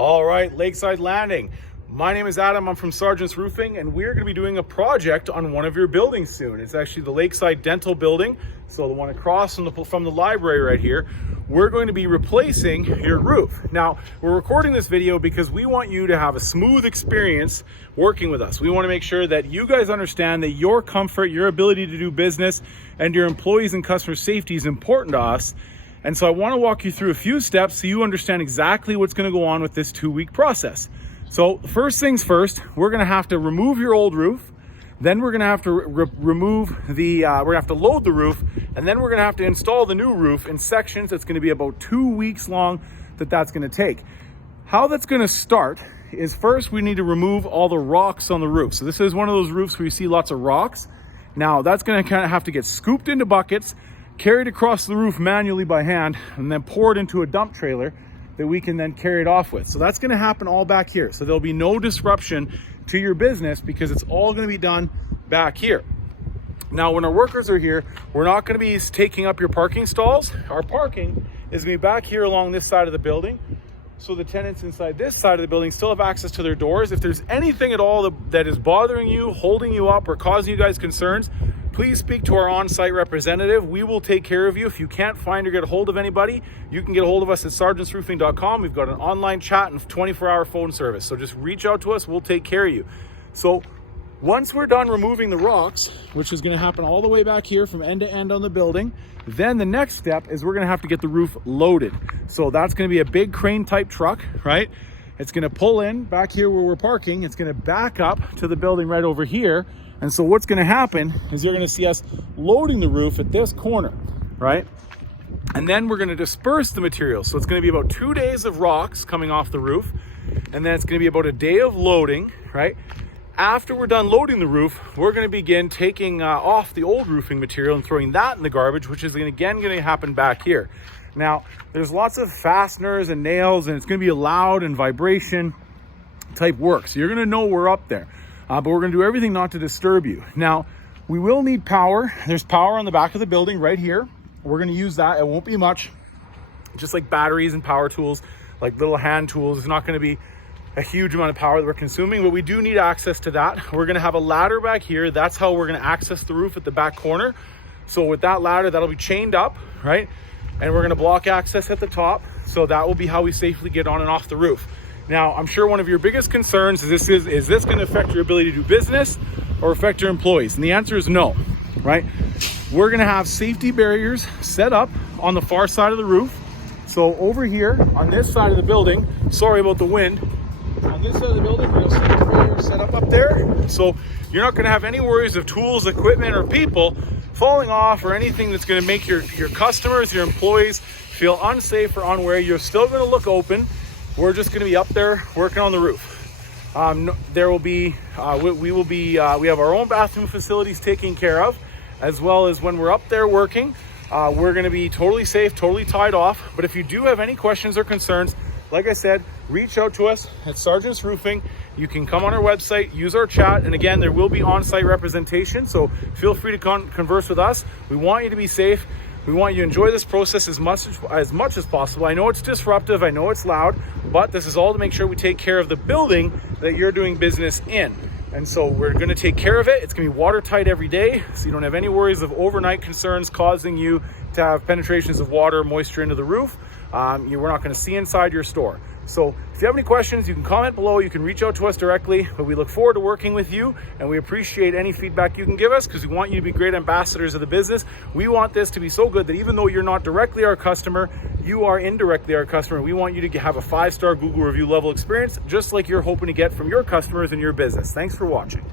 All right, Lakeside Landing. My name is Adam, I'm from Sargent's Roofing, and we're gonna be doing a project on one of your buildings soon. It's actually the Lakeside Dental building, so the one across from the library right here. We're going to be replacing your roof. Now, we're recording this video because we want you to have a smooth experience working with us. We wanna make sure that you guys understand that your comfort, your ability to do business, and your employees and customer safety is important to us. And so I want to walk you through a few steps so you understand exactly what's going to go on with this 2-week process. So first things first, we're going to have to remove your old roof. Then we're going to have to remove the, we're going to have to load the roof. And then we're going to have to install the new roof in sections. It's going to be about 2 weeks long that's going to take. How that's going to start is first we need to remove all the rocks on the roof. So this is one of those roofs where you see lots of rocks. Now that's going to kind of have to get scooped into buckets, carried across the roof manually by hand, and then poured into a dump trailer that we can then carry it off with. So that's going to happen all back here. So there'll be no disruption to your business because it's all going to be done back here. Now, when our workers are here, we're not going to be taking up your parking stalls. Our parking is going to be back here along this side of the building. So the tenants inside this side of the building still have access to their doors. If there's anything at all that is bothering you, holding you up, or causing you guys concerns, please speak to our on-site representative. We will take care of you. If you can't find or get a hold of anybody, you can get a hold of us at sargentsroofing.com. We've got an online chat and 24-hour phone service. So just reach out to us. We'll take care of you. So once we're done removing the rocks, which is going to happen all the way back here from end to end on the building, then the next step is we're going to have to get the roof loaded. So that's going to be a big crane type truck, right? It's going to pull in back here where we're parking. It's going to back up to the building right over here. And so what's going to happen is you're going to see us loading the roof at this corner, right? And then we're going to disperse the material. So it's going to be about 2 days of rocks coming off the roof. And then it's going to be about a day of loading, right? After we're done loading the roof, we're going to begin taking off the old roofing material and throwing that in the garbage, which is going to happen back here. Now, there's lots of fasteners and nails, and it's going to be loud and vibration type work. So you're going to know we're up there. But we're going to do everything not to disturb you. Now, we will need power. There's power on the back of the building right here. We're going to use that. It won't be much, just like batteries and power tools, like little hand tools. It's not going to be a huge amount of power that we're consuming, but we do need access to that. We're going to have a ladder back here. That's how we're going to access the roof at the back corner. So with that ladder, that'll be chained up, right? And we're going to block access at the top. So that will be how we safely get on and off the roof. Now, I'm sure one of your biggest concerns is this going to affect your ability to do business or affect your employees? And the answer is no, right? We're going to have safety barriers set up on the far side of the roof. So over here on this side of the building, sorry about the wind, on this side of the building, we'll see the barriers set up there. So you're not going to have any worries of tools, equipment, or people falling off or anything that's going to make your customers, your employees feel unsafe or unaware. You're still going to look open. We're just going to be up there working on the roof. There will be, we have our own bathroom facilities taken care of, as well as when we're up there working, we're going to be totally safe, totally tied off. But if you do have any questions or concerns, like I said, reach out to us at Sargent's Roofing. You can come on our website, use our chat, and again, there will be on-site representation, so feel free to converse with us. We want you to be safe. We want you to enjoy this process as much as possible. I know it's disruptive, I know it's loud, but this is all to make sure we take care of the building that you're doing business in. And so we're going to take care of it. It's going to be watertight every day, so you don't have any worries of overnight concerns causing you to have penetrations of water, moisture into the roof. We're not going to see inside your store. So if you have any questions, you can comment below. You can reach out to us directly, but we look forward to working with you, and we appreciate any feedback you can give us because we want you to be great ambassadors of the business. We want this to be so good that even though you're not directly our customer, you are indirectly our customer. We want you to have a 5-star Google review level experience, just like you're hoping to get from your customers in your business. Thanks for watching.